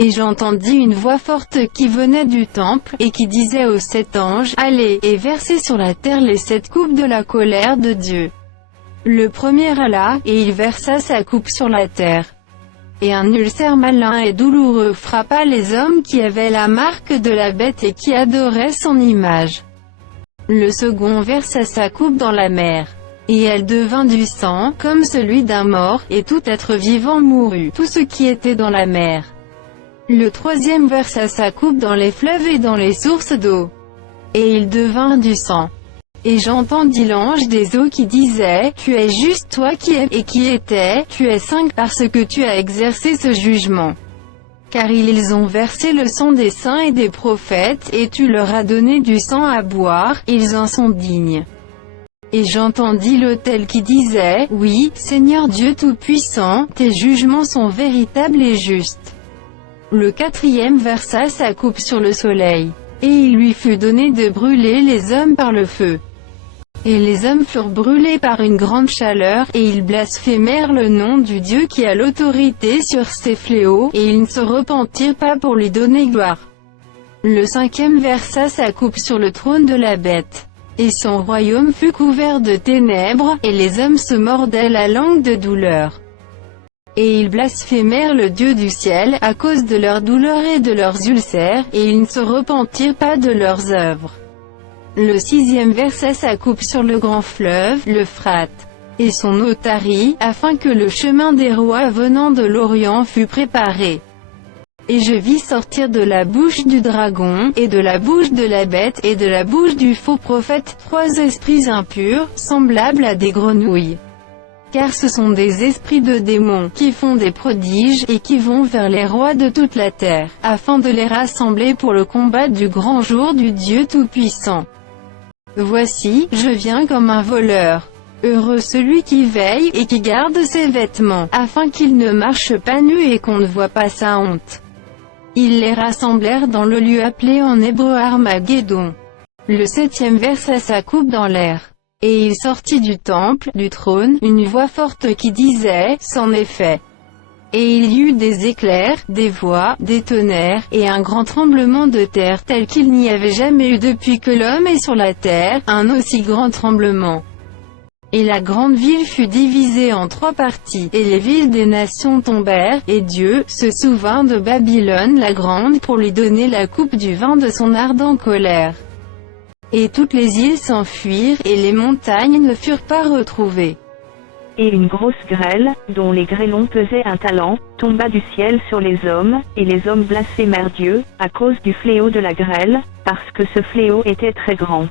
Et j'entendis une voix forte qui venait du temple, et qui disait aux 7 anges, « Allez, et versez sur la terre les 7 coupes de la colère de Dieu. » Le premier alla, et il versa sa coupe sur la terre. Et un ulcère malin et douloureux frappa les hommes qui avaient la marque de la bête et qui adoraient son image. Le second versa sa coupe dans la mer. Et elle devint du sang, comme celui d'un mort, et tout être vivant mourut, tout ce qui était dans la mer. Le troisième versa sa coupe dans les fleuves et dans les sources d'eau. Et il devint du sang. Et j'entendis l'ange des eaux qui disait, « Tu es juste toi qui es, et qui étais, tu es saint parce que tu as exercé ce jugement. Car ils ont versé le sang des saints et des prophètes, et tu leur as donné du sang à boire, ils en sont dignes. » Et j'entendis l'autel qui disait, « Oui, Seigneur Dieu Tout-Puissant, tes jugements sont véritables et justes. » Le quatrième versa sa coupe sur le soleil. Et il lui fut donné de brûler les hommes par le feu. Et les hommes furent brûlés par une grande chaleur, et ils blasphémèrent le nom du Dieu qui a l'autorité sur ces fléaux, et ils ne se repentirent pas pour lui donner gloire. Le cinquième versa sa coupe sur le trône de la bête. Et son royaume fut couvert de ténèbres, et les hommes se mordaient la langue de douleur. Et ils blasphémèrent le Dieu du ciel, à cause de leur douleur et de leurs ulcères, et ils ne se repentirent pas de leurs œuvres. Le sixième versa sa coupe sur le grand fleuve, l'Euphrate, et son eau tarit, afin que le chemin des rois venant de l'Orient fût préparé. Et je vis sortir de la bouche du dragon, et de la bouche de la bête, et de la bouche du faux prophète, 3 esprits impurs, semblables à des grenouilles. Car ce sont des esprits de démons, qui font des prodiges, et qui vont vers les rois de toute la terre, afin de les rassembler pour le combat du grand jour du Dieu Tout-Puissant. Voici, je viens comme un voleur. Heureux celui qui veille, et qui garde ses vêtements, afin qu'il ne marche pas nu et qu'on ne voit pas sa honte. Ils les rassemblèrent dans le lieu appelé en hébreu Armageddon. Le septième versa sa coupe dans l'air. Et il sortit du temple, du trône, une voix forte qui disait, « C'en est fait. » Et il y eut des éclairs, des voix, des tonnerres, et un grand tremblement de terre tel qu'il n'y avait jamais eu depuis que l'homme est sur la terre, un aussi grand tremblement. Et la grande ville fut divisée en 3 parties, et les villes des nations tombèrent, et Dieu se souvint de Babylone la grande pour lui donner la coupe du vin de son ardente colère. Et toutes les îles s'enfuirent, et les montagnes ne furent pas retrouvées. Et une grosse grêle, dont les grêlons pesaient 1 talent, tomba du ciel sur les hommes, et les hommes blasphémèrent Dieu, à cause du fléau de la grêle, parce que ce fléau était très grand.